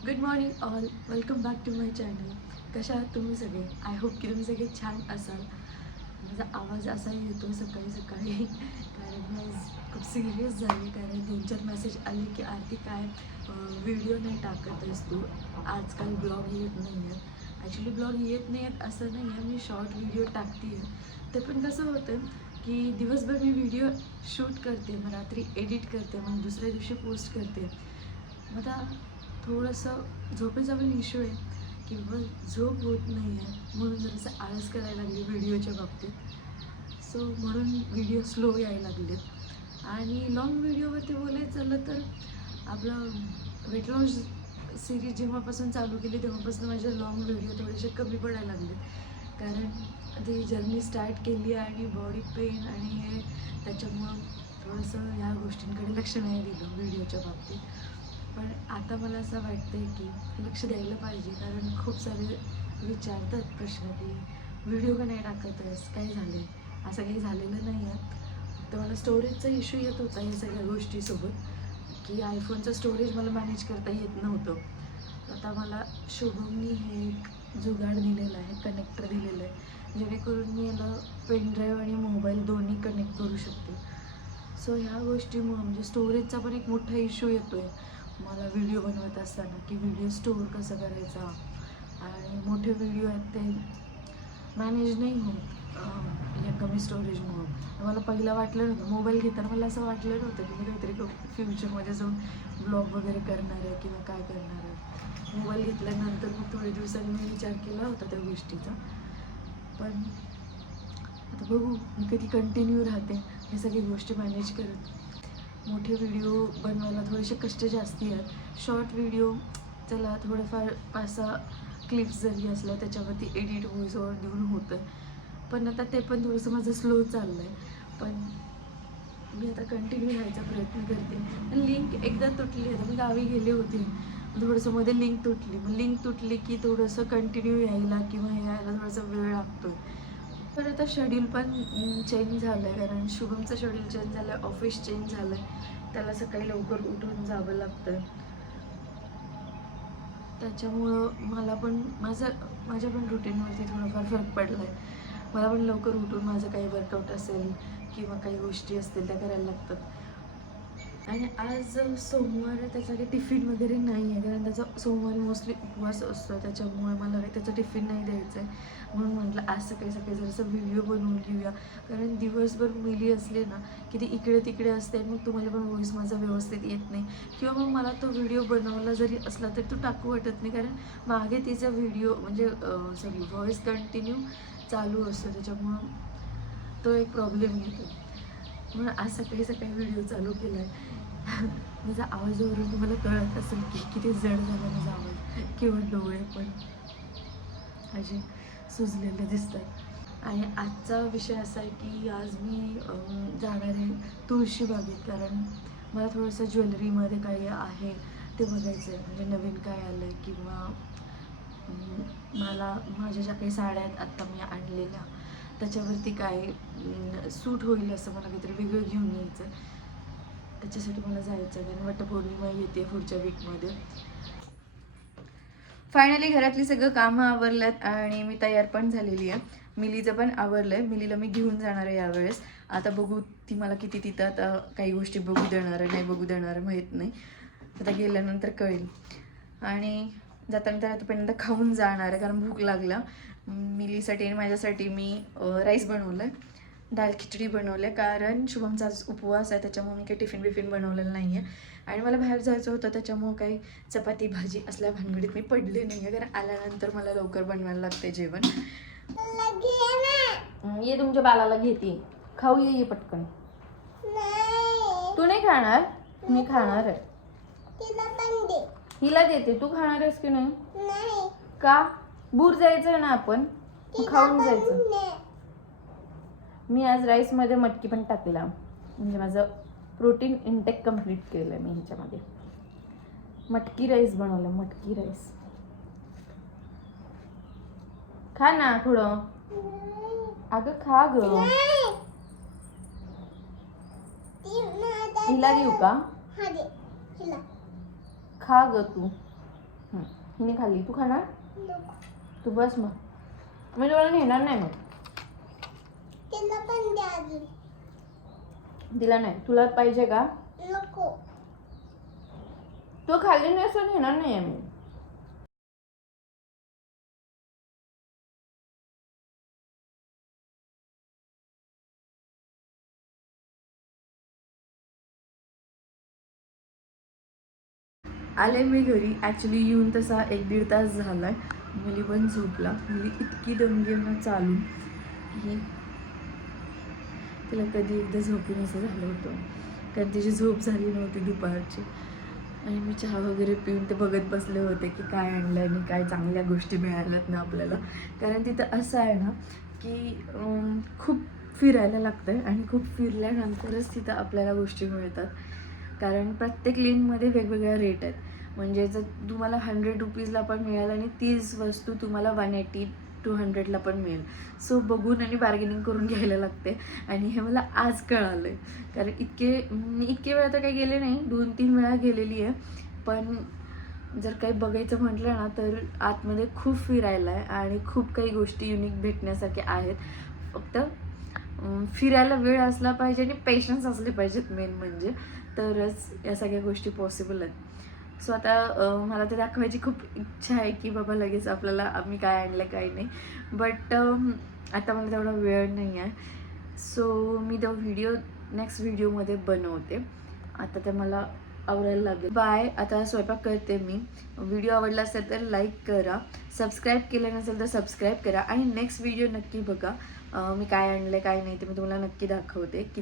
Good morning all, welcome back to my channel. कशा आहात तुम्ही सगळे? आय होप की तुम्ही सगळे छान असाल. माझा आवाज असा येतो सकाळी सकाळी कारण मी आज खूप सिरियस झाले, कारण 2-4 मेसेज आले की आरती काय व्हिडिओ नाही टाकत आहेस तू, आजकाल ब्लॉग येत नाही आहेत. ॲक्च्युली ब्लॉग येत नाही आहेत असं नाही आहे, मी शॉर्ट व्हिडिओ टाकते आहे. ते पण कसं होतं की दिवसभर मी व्हिडिओ शूट करते, मग रात्री एडिट करते, मग दुसऱ्या दिवशी पोस्ट करते. मग आता थोडंसं झोपेचा पण इश्यू आहे की बाबा झोप होत नाही आहे, म्हणून जरासं आळस करायला लागली व्हिडिओच्या बाबतीत. सो म्हणून व्हिडिओ स्लो यायला लागलेत. आणि लाँग व्हिडिओवरती बोलायचं झालं तर आपलं वेट लॉस सिरीज जेव्हापासून चालू केली तेव्हापासून माझे लाँग व्हिडिओ थोडेसे कमी पडायला लागले, कारण ती जर्नी स्टार्ट केली आणि बॉडी पेन आणि हे त्याच्यामुळं थोडंसं ह्या गोष्टींकडे लक्ष नाही दिलं व्हिडिओच्या बाबतीत. पण आता मला असं वाटतं आहे की लक्ष द्यायला पाहिजे, कारण खूप सारे विचारतात प्रश्न की व्हिडिओ का नाही टाकत आहेस, काय झालं आहे? असं काही झालेलं नाही आहे. फक्त मला स्टोरेजचा इश्यू येत होता या सगळ्या गोष्टीसोबत, की आयफोनचं स्टोरेज मला मॅनेज करता येत नव्हतं. आता मला शुभमनी हे एक जुगाड दिलेलं आहे, कनेक्टर दिलेलं आहे, जेणेकरून मी याला पेनड्राईव्ह आणि मोबाईल दोन्ही कनेक्ट करू शकते. सो ह्या गोष्टीमुळं म्हणजे स्टोरेजचा पण एक मोठा इश्यू येतो आहे मला व्हिडिओ बनवत असताना, की व्हिडिओ स्टोअर कसं करायचा. आणि मोठे व्हिडिओ आहेत ते मॅनेज नाही होत या कमी स्टोरेजमुळं. मला पहिलं वाटलं नव्हतं, मोबाईल घेताना मला असं वाटलं नव्हतं की मी काहीतरी फ्युचरमध्ये जाऊन ब्लॉग वगैरे करणार आहे किंवा काय करणार आहे. मोबाईल घेतल्यानंतर मग थोड्या दिवसांनी मी विचार केला होता त्या गोष्टीचा. पण आता बघू मी कधी कंटिन्यू राहते हे सगळी गोष्टी मॅनेज करत. मोठे व्हिडिओ बनवायला थोडेसे कष्ट जास्ती आहेत. शॉर्ट व्हिडिओ चला थोडंफार 5-6 क्लिप्स जरी असल्या त्याच्यावरती एडिट व्हॉइस ओव्हर देऊन होतं, पण आता ते पण थोडंसं माझं स्लो चाललं आहे. पण मी आता कंटिन्यू राहायचा प्रयत्न करते. लिंक एकदा तुटली आहे, मी गावी गेले होते, थोडंसं मध्ये लिंक तुटली. मग लिंक तुटली की थोडंसं कंटिन्यू यायला किंवा हे यायला थोडासा वेळ लागतो आहे. पण आता शेड्यूल पण चेंज झालं आहे, कारण शुभमचं शेड्यूल चेंज झालं आहे, ऑफिस चेंज झालं आहे, त्याला सकाळी लवकर उठून जावं लागतं. त्याच्यामुळं मला पण माझ्या पण रुटीनवरती थोडाफार फरक पडला आहे. मला पण लवकर उठून माझं काही वर्कआउट असेल किंवा काही गोष्टी असतील त्या करायला लागतात. आणि आज सोमवार आहे, त्याचा काही टिफिन वगैरे नाही आहे, कारण त्याचा सोमवारी मोस्टली उपवास असतो, त्याच्यामुळे मला काही त्याचं टिफिन नाही द्यायचं आहे. म्हणून म्हटलं आज सकाळी सकाळी जरासं व्हिडिओ बनवून घेऊया, कारण दिवसभर मुली असले ना की ती इकडे तिकडे असते, मग तुम्हाला पण व्हॉईस माझा व्यवस्थित येत नाही, किंवा मग मला तो व्हिडिओ बनवला जरी असला तरी तो टाकू वाटत नाही, कारण मागे तिचा व्हिडिओ म्हणजे सॉरी व्हॉईस कंटिन्यू चालू असतो, त्याच्यामुळं तो एक प्रॉब्लेम येतो. म्हणून आज सकाळी सकाळी व्हिडिओ चालू केला आहे. माझा आवाजावरून तुम्हाला कळत असेल की किती जड झाला माझा आवाज, किंवा डोळे पण असे सुजलेले दिसतात. आणि आजचा विषय असा आहे की आज मी जाणार आहे तुळशीबागेत, कारण मला थोडंसं ज्वेलरीमध्ये काही आहे ते बघायचं आहे, म्हणजे नवीन काय आलं आहे, किंवा मला माझ्या ज्या काही साड्या आहेत आत्ता मी आणलेल्या त्याच्यावरती काय सूट होईल असं मला काहीतरी वेगळं घेऊन यायचं आहे. त्याच्यासाठी मला जायचं आहे, कारण वटपौर्णिमा येते पुढच्या वीकमध्ये. फायनली घरातली सगळं कामं आवरल्यात आणि मी तयार पण झालेली आहे. मिलीचं पण आवरलं आहे, मिलीला मी घेऊन जाणार आहे यावेळेस. आता बघू ती मला किती तिथं आता काही गोष्टी बघू देणार आहे नाही बघू देणार आहे माहीत नाही, आता गेल्यानंतर कळेल. आणि जाताना तर आता पहिल्यांदा खाऊन जाणार आहे, कारण भूक लागला. मिलीसाठी आणि माझ्यासाठी मी राईस बनवलं आहे, डाळ खिचडी बनवलं आहे, कारण शुभमचा आज उपवास आहे, त्याच्यामुळे मी काही टिफिन बिफिन बनवलेलं नाही आहे. आणि मला बाहेर जायचं होतं, त्याच्यामुळं काही चपाती भाजी असल्या भानगडीत मी पडले नाही आहे, कारण आल्यानंतर मला लवकर बनवायला लागते जेवण. ये तुमच्या बालाला घेते, खाऊ ये पटकन. तू नाही खाणार? मी खाणार आहे. हिला देते, तू खाणार आहेस की नाही? का? दूर जायचं ना आपण, खाऊन जायचं. मी आज राईसमध्ये मटकी पण टाकला, म्हणजे माझं प्रोटीन इंटेक कंप्लीट केलं आहे मी ह्याच्यामध्ये. मटकी राईस बनवलं, मटकी राईस. खा ना थोडं, अगं खा ग. हिला देऊ का? खा ग तू. हिने खाल्ली, तू खाणार? तू बस मग, मी तुला नेणार नाही. मग दिला नाही, तुला पाहिजे का? नको. तू खाल्ली नाही असं नेणार नाही मी. आले मी घरी. ॲक्च्युली येऊन तसा 1-1.5 तास झाला आहे. मुली पण झोपला. मुली इतकी दमली ना चालून की तिला कधी एकदा झोपून असं झालं होतं, कारण तिची झोप झाली नव्हती दुपारची. आणि मी चहा वगैरे पिऊन ते बघत बसले होते की काय आणलं आणि काय चांगल्या गोष्टी मिळाल्यात ना आपल्याला. कारण तिथं असं आहे ना की खूप फिरायला लागतं आहे आणि खूप फिरल्यानंतरच तिथं आपल्याला गोष्टी मिळतात. कारण प्रत्येक लेनमध्ये वेगवेगळ्या रेट आहेत. म्हणजे जर तुम्हाला 100 रुपीजला पण मिळेल आणि तीच वस्तू तुम्हाला 180-200ला पण मिळेल. सो बघून आणि बार्गेनिंग करून घ्यायला लागते. आणि हे मला आज कळालं आहे, कारण मी इतके वेळा तर काही गेले नाही, 2-3 वेळा गेलेली आहे. पण जर काही बघायचं म्हटलं ना तर आतमध्ये खूप फिरायला आहे आणि खूप काही गोष्टी युनिक भेटण्यासारख्या आहेत. फक्त फिरायला वेळ असला पाहिजे आणि पेशन्स असले पाहिजेत मेन म्हणजे, तरच या सगळ्या गोष्टी पॉसिबल आहेत. सो आता मला ते दाखवायची खूप इच्छा आहे की बाबा लगेच आपल्याला आम्ही काय आणलं काही नाही. बट आता मला तेवढा वेळ नाही आहे. सो मी तो नेक्स्ट व्हिडिओमध्ये बनवते. आता तर मला आवरायला लागेल. बाय. आता स्वयंपाक करते मी. व्हिडिओ आवडला असेल तर लाईक करा, सबस्क्राईब केलं नसेल तर सबस्क्राईब करा आणि नेक्स्ट व्हिडिओ नक्की बघा. मी काय आणलं काय नाही ते मी तुम्हाला नक्की दाखवते की